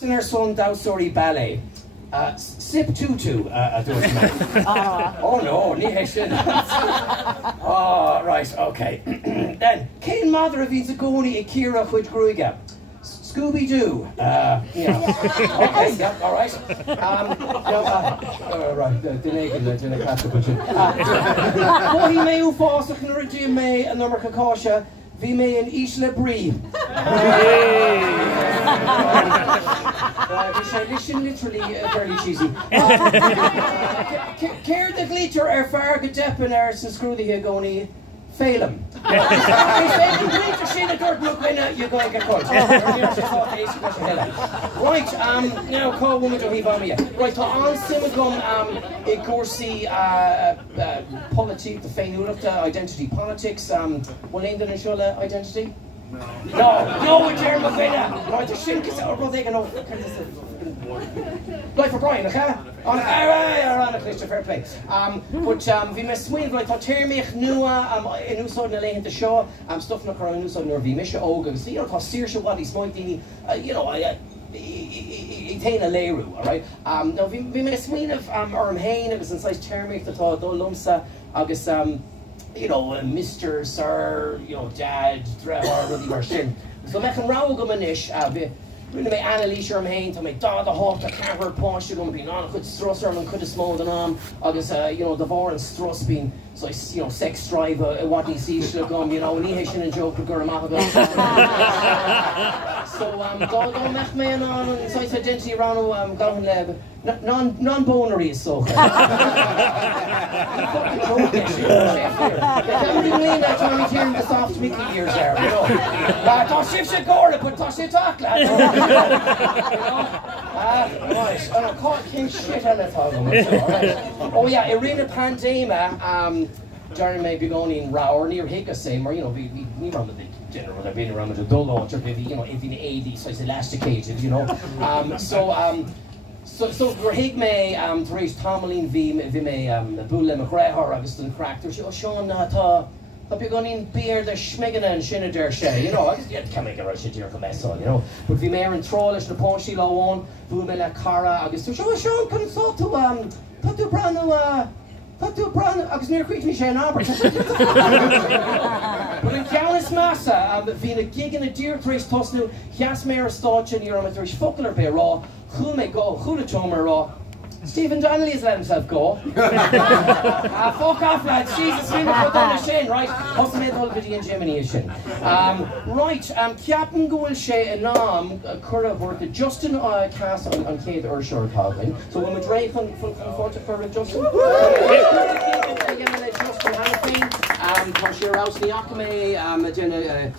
Her son Dowsori Ballet. Sip tutu a dúirt me. Oh no, ní hé sin. Oh, right, okay. Then, cén mother of hís a gcónaí I círa chuid grúige? Scooby-Doo. Yeah. Okay, yeah, all right. Right, dine catch up. Hí mé ú fásach nuair a dtí mé an numar cacáise, bhí mé an Isla Brí. Literally fairly cheesy. Céir de glítear fear go deapan san scrúdaithe gcónaí féilim. Glítear sin a dúirt mo cuine you're going to get caught. Right, now call woman do hí bamia. Right, tá an simime gom I gcúrsaí the féinúireachta identity politics. Bhfuil aon den anseo le identity? No, we're Jerry McVeigh. Right, the shinkas are both taking over. Like for Brian, okay? On a Christopher play. But we must swing like the termich nua in Usod na lehin the show. Stuff na kar in Usod nor vi misha oga. See, you know, the searsha what he's pointing. You know, I tain a leiru, all right. Now we must swing of Hain. It was inside termich the thought do lumsa agus you know, Mr. Sir, you know, Dad, Trevor, really were sin. So me can row go manish, really me Annalise Hain to me da the hawk the carver posh going to be on could strusser and could have smalled and on agus you know the var and struss being so you know sex drive what he sees should gone you know ni hishin and joke go so go mech me on so identity around gown lab non-bonery is so Johnny Kieran the soft Mickey years there, you know. Tosh if she go but tosh it talk lad. Right. And I caught king shit on it alright. Oh yeah, Irina Pandema, Jerry may be going in Rower near Hickassam, or you know, we run with the general I've been around with a dull launcher, maybe you know, in the 80s, so it's elasticated, you know. So we're hig me to raise Tomalin vi me Bula McGrehar agus an crackter. She Seán tá be going in beer the schmegana and shinna der she. You know, I just can't make a rush it here from Messon, you know. But vi me in trollish na ponshi law on Bula me la cara agus to Seán can so to brand agus near quick me she an aber. But in Gallus Massa, vi a gig in a deer trace tosnu Jas Mayor Stochin you're on the fuckler be raw. Who may go? Who the chomer raw? Stephen Donnelly has let himself go. Fuck off, lads. Jesus, we put on the shin, right? What's the whole video in Gemini shin? Right, Captain Goel Shay and Curra work Justin cast on Kate Urshur Coglin. So when we drive from Forte for Justin. Justin Hannafin, Toshir Rouse Niakame,